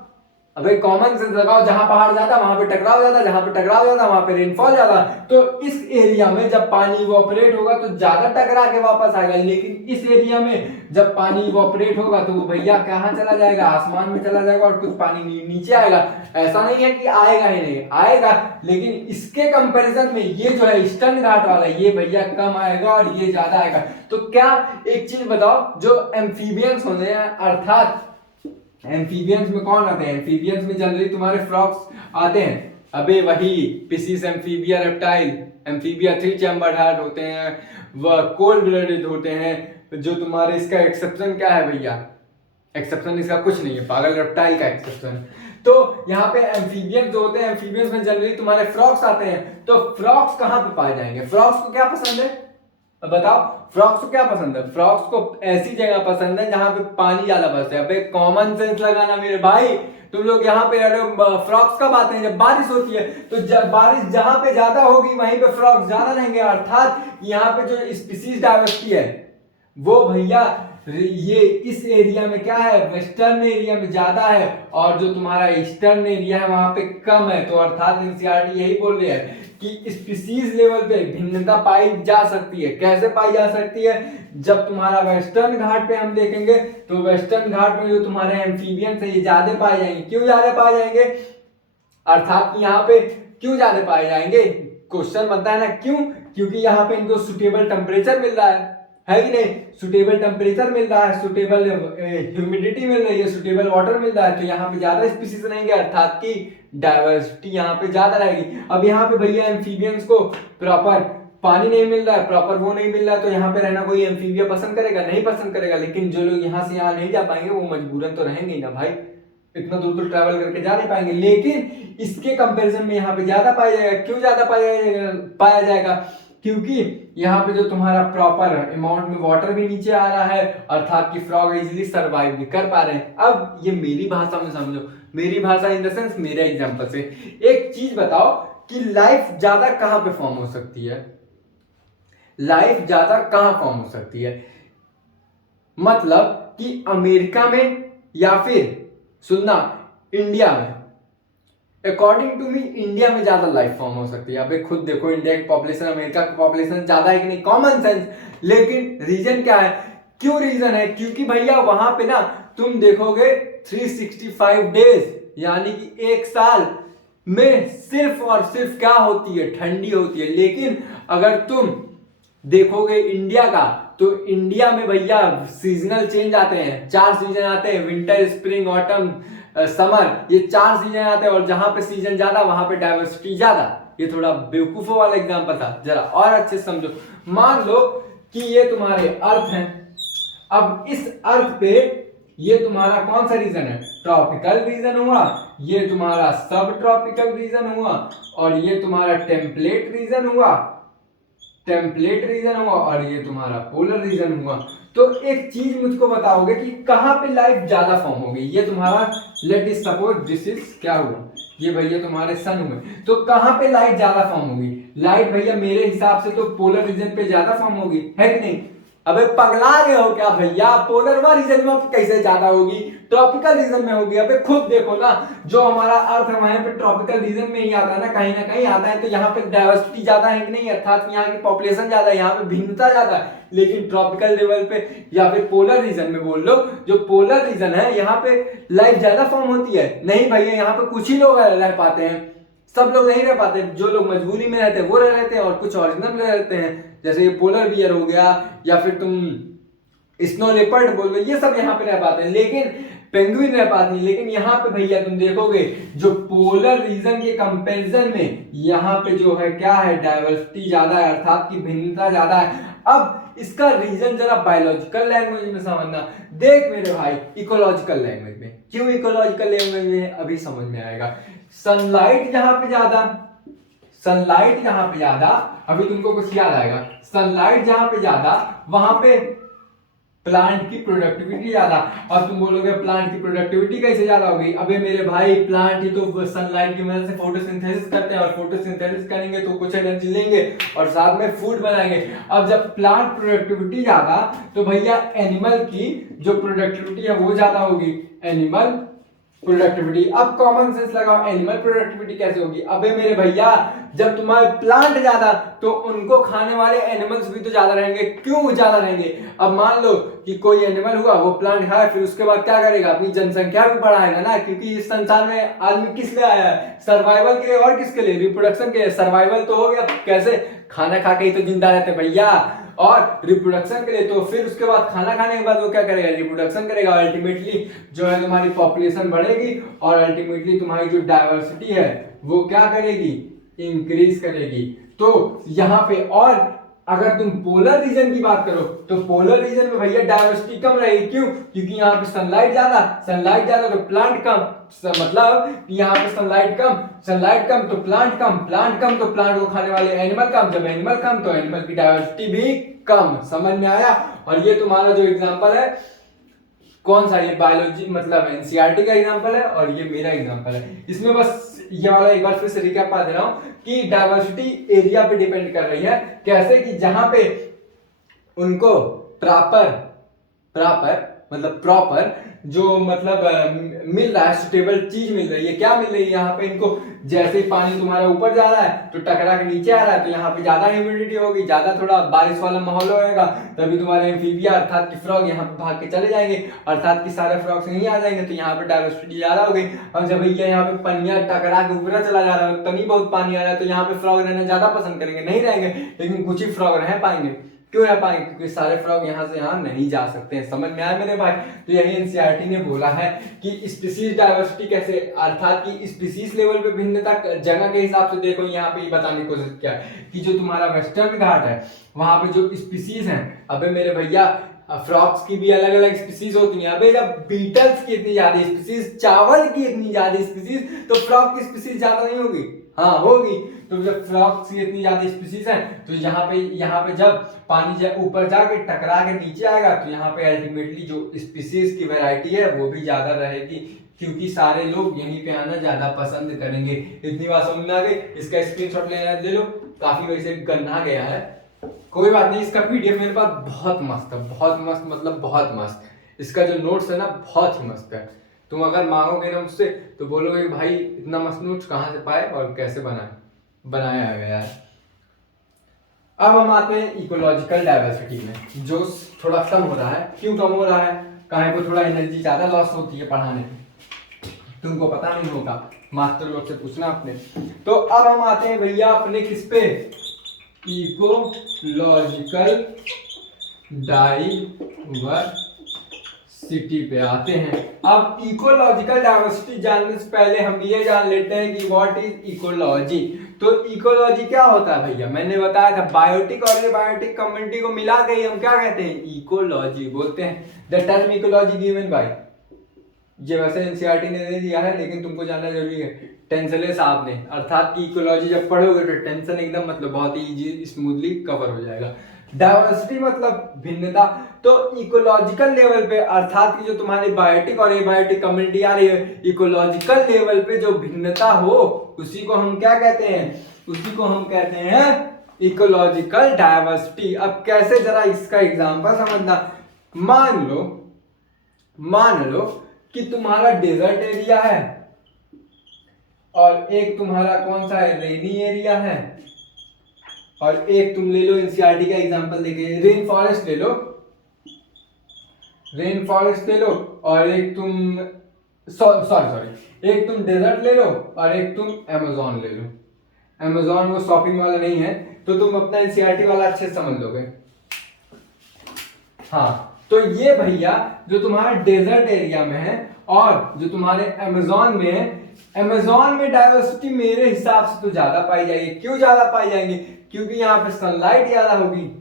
अबे कॉमन सेंस लगाओ, जहां पहाड़ ज्यादा वहां पे टकराव ज्यादा, जहां पे टकराव ज्यादा वहां पे रेनफॉल ज्यादा। तो इस एरिया में जब पानी इवोपरेट होगा तो ज्यादा टकरा के वापस आएगा, लेकिन इस एरिया में जब पानी इवोपरेट होगा तो वो भैया कहाँ चला जाएगा, आसमान में चला जाएगा और कुछ पानी नीचे आएगा। ऐसा नहीं है कि आएगा ही नहीं, आएगा, लेकिन इसके कंपैरिजन में ये जो है ईस्टर्न घाट वाला ये भैया कम आएगा और ये ज्यादा आएगा। तो क्या एक चीज बताओ, जो एम्फीबियंस होते हैं अर्थात एम्फीबियंस में कौन आते हैं, एम्फीबियंस में जनरली तुम्हारे फ्रॉक्स आते हैं। अबे वही pieces amphibia reptile, amphibia 3 chambered heart होते हैं, वह कोल्ड ब्लडेड होते हैं। जो तुम्हारे इसका एक्सेप्शन क्या है भैया, एक्सेप्शन इसका कुछ नहीं है, पागल रेप्टाइल का एक्सेप्शन। तो यहाँ पे एम्फीबियंस जो होते हैं, एम्फीबियंस में जनरली तुम्हारे फ्रॉक्स आते हैं। तो फ्रॉक्स कहाँ पे पाए जाएंगे, फ्रॉक्स को क्या पसंद है बताओ, फ्रॉक्स को क्या पसंद है, फ्रॉक्स को ऐसी जगह पसंद है जहां पे पानी ज्यादा बरसे। अबे कॉमन सेंस लगाना मेरे भाई, तुम लोग यहाँ पे फ्रॉक्स कब आते हैं, जब बारिश होती है। तो बारिश जहां पे ज्यादा होगी वहीं पे फ्रॉक्स ज्यादा रहेंगे, अर्थात यहाँ पे जो स्पीसीज डाइवर्सिटी है वो भैया ये इस एरिया में क्या है, वेस्टर्न एरिया में ज्यादा है, और जो तुम्हारा ईस्टर्न एरिया है वहां पे कम है। तो अर्थात एनसीईआरटी यही बोल रही है कि स्पीसीज लेवल पे भिन्नता पाई जा सकती है। कैसे पाई जा सकती है, जब तुम्हारा वेस्टर्न घाट पे हम देखेंगे तो वेस्टर्न घाट में जो तुम्हारे एम्फीबियंस है ये ज्यादा पाए जाएंगे। क्यों ज्यादा पाए जाएंगे, अर्थात कि यहाँ पे क्यों ज्यादा पाए जाएंगे, क्वेश्चन बनता है ना क्यों, क्योंकि यहाँ पे इनको सुटेबल टेम्परेचर मिल रहा है कि नहीं, सुटेबल टेम्परेचर मिल रहा है, सुटेबल ह्यूमिडिटी मिल रही है, सुटेबल वाटर मिल रहा है। तो यहाँ पे ज्यादा स्पीसीज रहेंगे, अर्थात की डाइवर्सिटी यहाँ पे ज्यादा रहेगी। अब यहाँ पे भैया एम्फीबियंस को प्रॉपर पानी नहीं मिल रहा है, प्रॉपर वो नहीं मिल रहा है, तो यहाँ पे रहना कोई एम्फीबिया पसंद करेगा, नहीं पसंद करेगा। लेकिन जो लोग यहाँ से यहाँ नहीं जा पाएंगे वो मजबूरन तो रहेंगे ही ना भाई, इतना दूर तो ट्रैवल करके जा नहीं पाएंगे। लेकिन इसके कंपैरिजन में यहाँ पे ज्यादा पाया जाएगा। क्यों ज्यादा पाया जाएगा, क्योंकि यहाँ पे जो तुम्हारा प्रॉपर अमाउंट में वाटर भी नीचे आ रहा है, अर्थात कि फ्रॉग इजीली सरवाइव भी कर पा रहे हैं। अब ये मेरी भाषा में समझो, मेरी भाषा इन द सेंस मेरे एग्जांपल से एक चीज बताओ कि लाइफ ज्यादा कहां पे फॉर्म हो सकती है, लाइफ ज्यादा कहां फॉर्म हो सकती है, मतलब कि अमेरिका में या फिर सुनना इंडिया में। अकॉर्डिंग टू मी इंडिया में ज्यादा लाइफ फॉर्म हो सकती है। अबे खुद देखो इंडिया की पॉपुलेशन अमेरिका की पॉपुलेशन ज्यादा है कि नहीं, कॉमन सेंस। लेकिन रीजन क्या है, क्यों रीजन है, क्योंकि भैया वहां पे ना तुम देखोगे 365 डेज यानी कि एक साल में सिर्फ और सिर्फ क्या होती है, ठंडी होती है। लेकिन अगर तुम देखोगे इंडिया का, तो इंडिया में भैया सीजनल चेंज आते हैं, 4 सीजन आते हैं, विंटर स्प्रिंग ऑटम समर, ये 4 सीजन आते हैं। और जहां पे सीजन ज्यादा वहां पे डाइवर्सिटी ज्यादा। ये थोड़ा बेवकूफों वाला एग्जांपल था, जरा और अच्छे से समझो। मान लो कि ये तुम्हारे अर्थ हैं, अब इस अर्थ पे ये तुम्हारा कौन सा रीजन है, ट्रॉपिकल रीजन हुआ, ये तुम्हारा सब ट्रॉपिकल रीजन हुआ, और ये तुम्हारा टेम्पलेट रीजन हुआ, टेम्पलेट रीजन हुआ, और ये तुम्हारा पोलर रीजन हुआ। तो एक चीज मुझको बताओगे कि कहां पे लाइफ ज्यादा फॉर्म होगी। ये तुम्हारा let is suppose this is क्या हुआ, ये भैया तुम्हारे सन हुए, तो कहां पे लाइफ ज्यादा फॉर्म होगी। लाइफ भैया मेरे हिसाब से तो पोलर रीजन पे ज्यादा फॉर्म होगी, है कि नहीं। अबे पगला गए हो क्या भैया? पोलर रीजन में कैसे ज्यादा होगी, ट्रॉपिकल रीजन में होगी। अबे खुद देखो ना, जो हमारा अर्थ है वहां पे ट्रॉपिकल रीजन में ही आता है ना कहीं आता है। तो यहाँ पे डाइवर्सिटी ज्यादा है कि नहीं, अर्थात यहाँ की पॉपुलेशन ज्यादा है, यहाँ पे भिन्नता ज्यादा है। लेकिन ट्रॉपिकल लेवल पे या फिर पोलर रीजन में बोल लो, जो पोलर रीजन है यहाँ पे लाइफ ज्यादा फॉर्म होती है। नहीं भैया, यहाँ पे कुछ ही लोग रह पाते हैं, सब लोग नहीं रह पाते। जो लोग मजबूरी में रहते हैं वो रह लेते हैं, और कुछ ओरिजिनल में रहते हैं, जैसे ये पोलर बियर हो गया, या फिर तुम स्नो लेपर्ड बोल लो, ये सब यहाँ पे रह पाते हैं। लेकिन पेंगुइन रह पाती है। लेकिन यहाँ पे भैया तुम देखोगे, जो पोलर रीजन के कंपैरिजन में यहाँ पे जो है क्या है, डाइवर्सिटी ज्यादा है, अर्थात की भिन्नता ज्यादा है। अब इसका रीजन जरा बायोलॉजिकल लैंग्वेज में समझना। देख मेरे भाई, इकोलॉजिकल लैंग्वेज में, क्यों इकोलॉजिकल लैंग्वेज में, अभी समझ में आएगा। सनलाइट यहाँ पे ज्यादा, सनलाइट यहाँ पे ज्यादा, अभी तुमको कुछ याद आएगा। सनलाइट जहां पे ज्यादा, वहां पे प्लांट की प्रोडक्टिविटी ज्यादा। और तुम बोलोगे प्लांट की प्रोडक्टिविटी कैसे ज्यादा होगी? अबे मेरे भाई, प्लांट ही तो सनलाइट की मदद से फोटोसिंथेसिस करते हैं, और फोटोसिंथेसिस करेंगे तो कुछ एनर्जी लेंगे और साथ में फूड बनाएंगे। अब जब प्लांट प्रोडक्टिविटी ज्यादा, तो भैया एनिमल की जो प्रोडक्टिविटी है वो ज्यादा होगी। एनिमल प्रोडक्टिविटी, अब कॉमन सेंस लगाओ, एनिमल प्रोडक्टिविटी कैसे होगी? अबे मेरे भैया, जब तुम्हारे प्लांट ज्यादा, तो उनको खाने वाले एनिमल्स भी तो ज्यादा रहेंगे। क्यों ज्यादा रहेंगे? अब मान लो कि कोई एनिमल हुआ, वो प्लांट खाए, फिर उसके बाद क्या करेगा? अपनी जनसंख्या भी बढ़ाएगा ना, क्योंकि इस संसार में आदमी किस लिए आया है? सर्वाइवल के लिए। और किसके लिए? रिप्रोडक्शन के लिए। सर्वाइवल तो हो गया, कैसे? खाना खा के ही तो जिंदा रहते भैया। और रिप्रोडक्शन के लिए, तो फिर उसके बाद खाना खाने के बाद वो क्या करेगा? रिप्रोडक्शन करेगा। अल्टीमेटली जो है तुम्हारी पॉपुलेशन बढ़ेगी, और अल्टीमेटली तुम्हारी जो डाइवर्सिटी है वो क्या करेगी? इंक्रीज करेगी। तो यहाँ पे, और अगर तुम पोलर रीजन की बात करो, तो पोलर रीजन में भैया डाइवर्सिटी कम रहेगी। क्यों? क्योंकि यहाँ पे सनलाइट ज्यादा तो प्लांट कम। मतलब यहाँ पे सनलाइट कम तो प्लांट कम तो प्लांट को खाने वाले एनिमल कम। जब एनिमल कम, तो एनिमल की डाइवर्सिटी भी कम। समझ में आया? और ये तुम्हारा जो एग्जांपल है, कौन सा? ये बायोलॉजी मतलब एनसीईआरटी का एग्जांपल है, और ये मेरा एग्जांपल है। इसमें बस ये वाला एक बार फिर से रिकैप पा दे रहा हूं कि डाइवर्सिटी एरिया पे डिपेंड कर रही है। कैसे? कि जहां पे उनको प्रॉपर जो मतलब मिल रहा है, सुटेबल चीज मिल रही है। क्या मिल रही है? यहाँ पे इनको जैसे ही पानी तुम्हारा ऊपर जा रहा है तो टकरा के नीचे आ रहा है, तो यहाँ पे ज्यादा ह्यूमिडिटी होगी, ज्यादा थोड़ा बारिश वाला माहौल होगा। तभी तुम्हारे एम्फीबिया अर्थात की फ्रॉग यहाँ पे भाग के चले जाएंगे, अर्थात की सारे फ्रॉग्स यहीं आ जाएंगे, तो यहाँ पे डाइवर्सिटी ज्यादा हो गई। और जब भैया यहाँ पे पनिया टकरा के ऊपर चला जा रहा है, तनी बहुत पानी आ रहा है, तो यहाँ पे फ्रॉग रहना ज्यादा पसंद करेंगे, नहीं रहेंगे। लेकिन कुछ ही फ्रॉग रह पाएंगे। क्यों रह पाएंगे? क्योंकि सारे फ्रॉग यहाँ से यहाँ नहीं जा सकते हैं। समझ में आया मेरे भाई? तो यही एनसीईआरटी ने बोला है कि स्पीसीज डाइवर्सिटी कैसे, अर्थात कि स्पीसीज लेवल पे भिन्नता जगह के हिसाब से। देखो यहाँ पे बताने की कोशिश किया कि जो तुम्हारा वेस्टर्न घाट है, वहां पे जो स्पीसीज हैं, अबे मेरे भैया फ्रॉक्स की भी अलग अलग स्पीसीज होती हैं। अबे जब बीटल्स की इतनी ज्यादा स्पीसीज, चावल की इतनी ज्यादा स्पीसीज, तो फ्रॉग की स्पीसीज ज्यादा नहीं होगी? हाँ होगी। तो जब फ्रॉग्स की इतनी ज्यादा स्पीसीज है, तो यहाँ पे जब पानी ऊपर जाके टकरा के नीचे आएगा, तो यहाँ पे अल्टीमेटली जो स्पीसीज की वैरायटी है वो भी ज्यादा रहेगी, क्योंकि सारे लोग यहीं पे आना ज्यादा पसंद करेंगे। इतनी बात समझ में आ गई? इसका स्क्रीनशॉट ले लो। काफी वैसे गन्ना गया है, कोई बात नहीं। इसका पीडीएफ मेरे पास बहुत मस्त है, बहुत मस्त, मतलब बहुत मस्त। इसका जो नोट्स है ना, बहुत ही मस्त है। तुम अगर मांगोगे ना मुझसे, तो बोलोगे भाई इतना मस्त नोट्स कहाँ से पाए और कैसे बनाया है यार। अब हम आते हैं इकोलॉजिकल डाइवर्सिटी में, जो थोड़ा कम हो रहा है। क्यों कम हो रहा है? कहीं को थोड़ा एनर्जी ज्यादा लॉस होती है पढ़ाने में, तुमको पता नहीं होगा, मास्टर लोग से पूछना अपने। तो अब हम आते हैं भैया अपने किस पे? इकोलॉजिकल डाइवर्सिटी पे आते हैं। अब इकोलॉजिकल डाइवर्सिटी जानने से पहले हम ये जान लेते हैं कि व्हाट इज इकोलॉजी। तो इकोलॉजी क्या होता है भैया? मैंने बताया था, बायोटिक और एबायोटिक कम्युनिटी को मिला के हम क्या कहते हैं? इकोलॉजी बोलते हैं। The term ecology given by, ये वैसे एनसीईआरटी ने दे दिया है, लेकिन तुमको जानना जरूरी है, टेंसले साहब ने। अर्थात की इकोलॉजी जब पढ़ोगे तो टेंशन एकदम मतलब बहुत ही इजी स्मूथली कवर हो जाएगा। डाइवर्सिटी मतलब भिन्नता। तो इकोलॉजिकल लेवल पे, अर्थात की जो तुम्हारी बायोटिक और एबायोटिक कम्युनिटी आ रही है, इकोलॉजिकल लेवल पे जो भिन्नता हो, उसी को हम क्या कहते हैं? उसी को हम कहते हैं इकोलॉजिकल डायवर्सिटी। अब कैसे, जरा इसका एग्जांपल समझना। मान लो कि तुम्हारा डेजर्ट एरिया है और एक तुम्हारा कौन सा है, रेनी एरिया है, और एक तुम ले लो एनसीईआरटी का एग्जांपल देके रेन फॉरेस्ट ले लो, और एक तुम सॉरी एक तुम डेजर्ट ले लो और एक तुम अमेज़न ले लो। अमेज़न वो शॉपिंग वाला नहीं है, तो तुम अपना एनसीईआरटी वाला अच्छे से समझ लोगे। हाँ, तो ये भैया जो तुम्हारा डेजर्ट एरिया में है और जो तुम्हारे अमेज़न में है, अमेज़न में डाइवर्सिटी मेरे हिसाब से तो ज्यादा पाई जाएगी। क्यों ज्यादा पाई जाएंगी? क्योंकि यहाँ पे सनलाइट ज्यादा होगी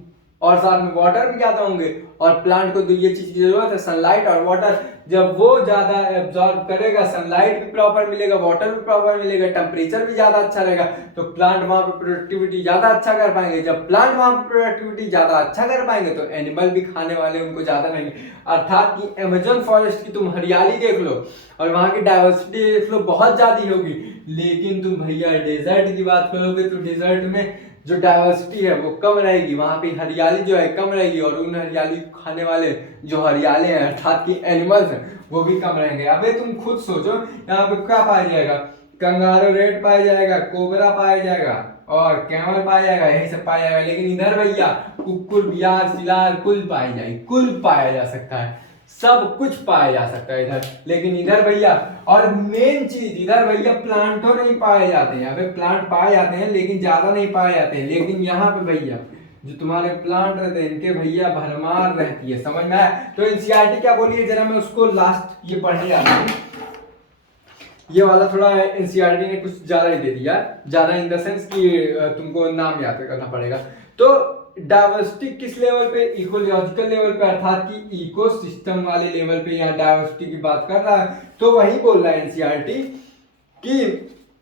और साथ में वाटर भी ज्यादा होंगे, और प्लांट को तो ये चीज की जरूरत है, सनलाइट और वाटर। जब वो ज्यादा एब्जॉर्ब करेगा, सनलाइट भी प्रॉपर मिलेगा, वाटर भी प्रॉपर मिलेगा, टेम्परेचर भी ज्यादा अच्छा रहेगा, तो प्लांट वहां पे प्रोडक्टिविटी ज्यादा अच्छा कर पाएंगे। जब प्लांट वहां पे प्रोडक्टिविटी ज्यादा अच्छा कर पाएंगे तो एनिमल भी खाने वाले उनको ज्यादा रहेंगे। अर्थात कि अमेज़न फॉरेस्ट की तुम हरियाली देख लो और वहां की डाइवर्सिटी देख लो, बहुत ज्यादा होगी। लेकिन तुम भैया डेजर्ट की बात करोगे तो डेजर्ट में जो डाइवर्सिटी है वो कम रहेगी, वहां पे हरियाली जो है कम रहेगी, और उन हरियाली खाने वाले जो हरियाले हैं अर्थात कि एनिमल्स हैं वो भी कम रहेंगे। अबे तुम खुद सोचो, यहाँ पे क्या पाया जाएगा? कंगारू रेट पाया जाएगा, कोबरा पाया जाएगा और कैमल पाया जाएगा, यही सब पाया जाएगा। लेकिन इधर भैया कुकुर, बियार, सिलार कुल पाई जाएगी, कुल पाया जा सकता है, सब कुछ पाया जा सकता है इधर। लेकिन इधर भैया, और मेन चीज इधर भैया प्लांटो नहीं पाए जाते हैं। अबे प्लांट पाए जाते हैं लेकिन ज्यादा नहीं पाए जाते हैं। लेकिन यहाँ पे भैया जो तुम्हारे प्लांट रहते हैं इनके भैया भरमार रहती है, समझ में आया? तो एनसीईआरटी क्या बोली है, जरा मैं उसको लास्ट ये पढ़ने जाता हूँ। ये वाला थोड़ा एनसीईआरटी ने कुछ ज्यादा ही दे दिया, ज्यादा इन द सेंस कि तुमको नाम याद करना पड़ेगा। तो डाइवर्सिटी किस लेवल पे? इकोलॉजिकल लेवल पे, अर्थात कि इकोसिस्टम वाले लेवल पे यहाँ डाइवर्सिटी की बात कर रहा है। तो वही बोल रहा है एनसीईआरटी कि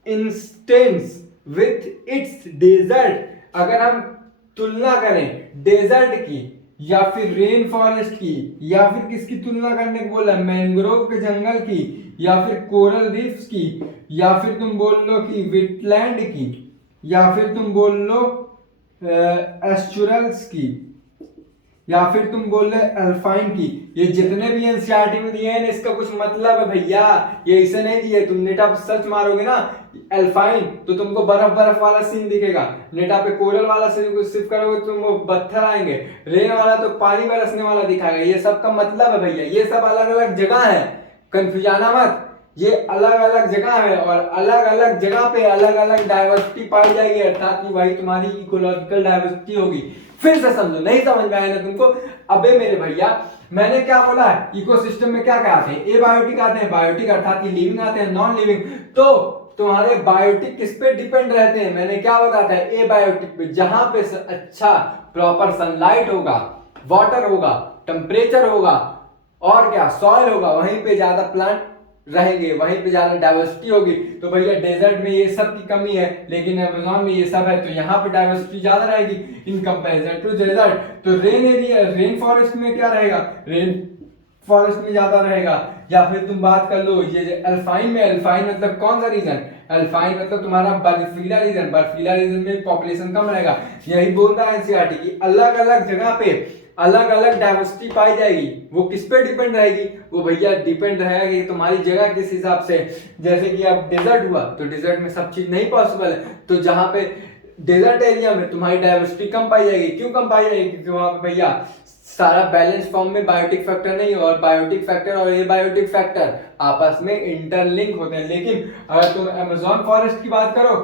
इंस्टेंस विथ इट्स डेजर्ट, अगर हम तुलना करें डेजर्ट की या फिर रेन फॉरेस्ट की, या फिर किसकी तुलना करने को बोला, मैंग्रोव के जंगल की, या फिर कोरल रीफ्स की, या फिर तुम बोल लो कि वेटलैंड की, या फिर तुम बोल लो एस्चुरल्स की, या फिर तुम बोल रहे अल्पाइन की। ये जितने भी एनसीईआरटी में दिए हैं इसका कुछ मतलब है भैया, ये इसे नहीं दिए। तुम नेटा पे सर्च मारोगे ना अल्पाइन तो तुमको बर्फ वाला सीन दिखेगा, नेटा पे कोरल वाला सीन सिर्फ करोगे तुमको पत्थर आएंगे, रेन वाला तो पानी बरसने वाला दिखाएगा। ये सब का मतलब है भैया, ये सब अलग अलग जगह है, कंफ्यूजाना मत। ये अलग अलग जगह है और अलग अलग जगह पे अलग अलग डाइवर्सिटी पाई जाएगी, अर्थात कि वही तुम्हारी इकोलॉजिकल डाइवर्सिटी होगी। फिर से समझो, नहीं समझ में आया ना तुमको? अबे मेरे भैया मैंने क्या बोला है, इकोसिस्टम में क्या क्या आते हैं? एबायोटिक आते हैं, बायोटिक अर्थात कि लिविंग आते हैं, नॉन लिविंग। तो तुम्हारे बायोटिक किस पे डिपेंड रहते हैं? मैंने क्या बताया था, एबायोटिक पे, जहां पे अच्छा प्रॉपर सनलाइट होगा, वाटर होगा, टेम्परेचर होगा और क्या सॉइल होगा, वहीं पे ज्यादा प्लांट रहेंगे, वहीं पे ज्यादा डाइवर्सिटी होगी। तो भैया डेजर्ट में ये सब की कमी है, लेकिन अमेज़न में ये सब है, तो यहाँ पे डाइवर्सिटी ज्यादा रहेगी इन कंपैरिजन टू डेजर्ट। तो रेन फॉरेस्ट में क्या रहेगा, रेन फॉरेस्ट में ज्यादा रहेगा। या फिर तुम बात कर लो ये जो अल्पाइन में, अल्पाइन मतलब कौन सा रीजन? अल्पाइन मतलब तुम्हारा बर्फीला रीजन, बर्फीला रीजन में पॉपुलेशन कम रहेगा। यही बोल रहा है एनसीईआरटी की अलग अलग जगह पे अलग अलग डाइवर्सिटी पाई जाएगी। वो किस पे डिपेंड रहेगी? वो भैया डिपेंड रहेगा कि तुम्हारी जगह किस हिसाब से। जैसे कि अब डेजर्ट हुआ तो डेजर्ट में सब चीज नहीं पॉसिबल है, तो जहां पे डेजर्ट एरिया में तुम्हारी डाइवर्सिटी कम पाई जाएगी। क्यों कम पाई जाएगी? क्योंकि वहां पे भैया सारा बैलेंस फॉर्म में बायोटिक फैक्टर नहीं, और बायोटिक फैक्टर और एबायोटिक फैक्टर आपस में इंटरलिंक होते हैं। लेकिन अगर तुम अमेज़न फॉरेस्ट की बात करो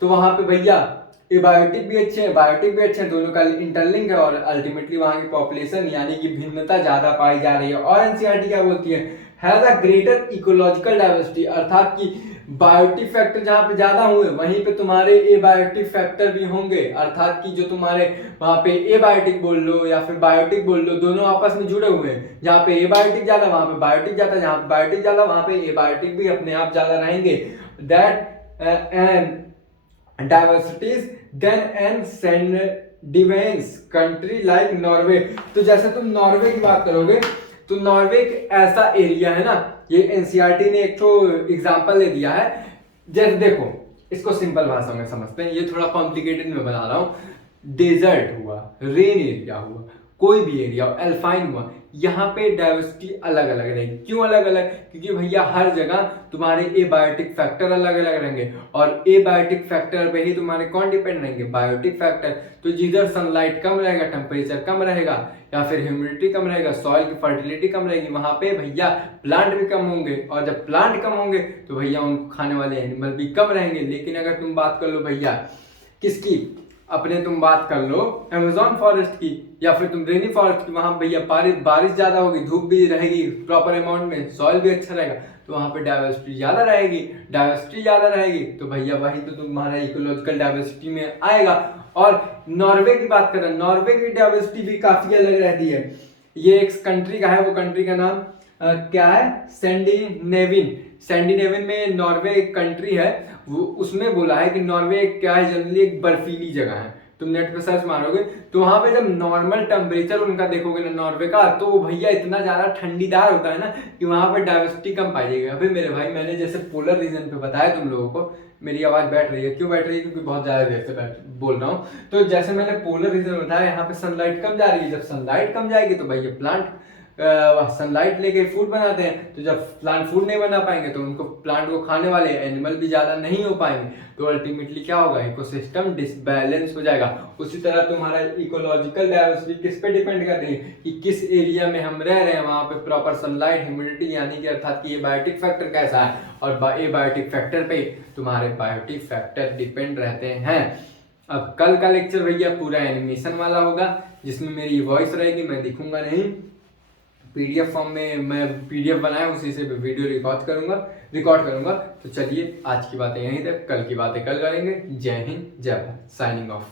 तो वहां पे भैया एबायोटिक भी अच्छे हैं, बायोटिक भी अच्छे हैं, दोनों का इंटरलिंक है, और अल्टीमेटली वहां की पॉपुलेशन यानी कि भिन्नता ज्यादा पाई जा रही है। और एनसीईआरटी क्या बोलती है, has a greater ecological diversity, अर्थात कि बायोटिक फैक्टर जहां पे ज्यादा हुए वहीं पे तुम्हारे एबायोटिक फैक्टर भी होंगे, अर्थात कि जो तुम्हारे वहां पे एबायोटिक बोल लो या फिर बायोटिक बोल लो, दोनों आपस में जुड़े हुए हैं। जहां पे एबायोटिक ज्यादा वहां पे बायोटिक ज्यादा, जहां पे बायोटिक ज्यादा वहां पे एबायोटिक भी अपने आप ज्यादा रहेंगे। That diversities then and Scandinavian country like Norway. तो जैसे तुम नॉर्वे की बात करोगे तो नॉर्वे एक ऐसा एरिया है ना, ये एनसीईआरटी ने एक तो एग्जांपल ले दिया है। जैसे देखो इसको सिंपल भाषा में समझते हैं, ये थोड़ा कॉम्प्लिकेटेड में बता रहा हूँ। डेजर्ट हुआ, रेन एरिया हुआ, कोई भी एरिया एल्फाइन हुआ, यहाँ पे डाइवर्सिटी अलग अलग रहेगी। क्यों अलग अलग? क्योंकि भैया हर जगह तुम्हारे एबायोटिक फैक्टर अलग अलग रहेंगे, और एबायोटिक फैक्टर पे ही तुम्हारे कौन डिपेंड रहेंगे? Biotic factor. तो जिधर सनलाइट कम रहेगा, टेम्परेचर कम रहेगा, या फिर ह्यूमिडिटी कम रहेगा, सॉइल की फर्टिलिटी कम रहेगी, वहां पे भैया प्लांट भी कम होंगे, और जब प्लांट कम होंगे तो भैया उनको खाने वाले एनिमल भी कम रहेंगे। लेकिन अगर तुम बात कर लो भैया किसकी, अपने तुम बात कर लो अमेजोन फॉरेस्ट की, या फिर तुम रेनी फॉरेस्ट की, वहां भैया बारिश ज्यादा होगी, धूप भी रहेगी प्रॉपर अमाउंट में, सॉइल भी अच्छा रहेगा, तो वहां पे डाइवर्सिटी ज्यादा रहेगी। डाइवर्सिटी ज्यादा रहेगी तो भैया वही तो तुम्हारा इकोलॉजिकल डाइवर्सिटी में आएगा। और नॉर्वे की बात करें, नॉर्वे की डाइवर्सिटी भी काफी अलग रहती है। ये एक कंट्री का है, वो कंट्री का नाम क्या है? स्कैंडिनेवियन। स्कैंडिनेवियन में नॉर्वे एक कंट्री है, वो उसमें बोला है कि नॉर्वे क्या है, जनरली एक बर्फीली जगह है। तुम नेट पे सर्च मारोगे तो वहां पे जब नॉर्मल टेम्परेचर उनका देखोगे ना नॉर्वे का, तो वो भैया इतना ज्यादा ठंडीदार होता है ना कि वहां पे डाइवर्सिटी कम पाई जाएगी। अभी मेरे भाई मैंने जैसे पोलर रीजन पे बताया तुम लोगों को, मेरी आवाज बैठ रही है, क्यों बैठ रही है? क्योंकि बहुत ज्यादा देर से बोल रहा हूँ। तो जैसे मैंने पोलर रीजन बताया, यहाँ पे सनलाइट कम जा रही है, जब सनलाइट कम जाएगी तो भैया प्लांट सनलाइट लेके फूड बनाते हैं, तो जब प्लांट फूड नहीं बना पाएंगे तो उनको प्लांट को खाने वाले एनिमल भी ज्यादा नहीं हो पाएंगे, तो अल्टीमेटली क्या होगा? इकोसिस्टम डिसबैलेंस हो जाएगा। उसी तरह तुम्हारा इकोलॉजिकल डाइवर्सिटी किस पे डिपेंड कर रही है कि किस एरिया में हम रह रहे हैं, वहां पे प्रॉपर सनलाइट, ह्यूमिडिटी, यानी कि अर्थात कि ये बायोटिक फैक्टर कैसा है, और ये बायोटिक फैक्टर पे तुम्हारे बायोटिक फैक्टर डिपेंड रहते हैं। अब कल का लेक्चर भैया पूरा एनिमेशन वाला होगा, जिसमें मेरी वॉइस रहेगी, मैं दिखूंगा नहीं, पीडीएफ फॉर्म में मैं पीडीएफ बनाया उसी से वीडियो रिकॉर्ड करूंगा। तो चलिए आज की बातें यहीं तक, कल की बातें कल करेंगे। जय हिंद, जय भारत, साइनिंग ऑफ।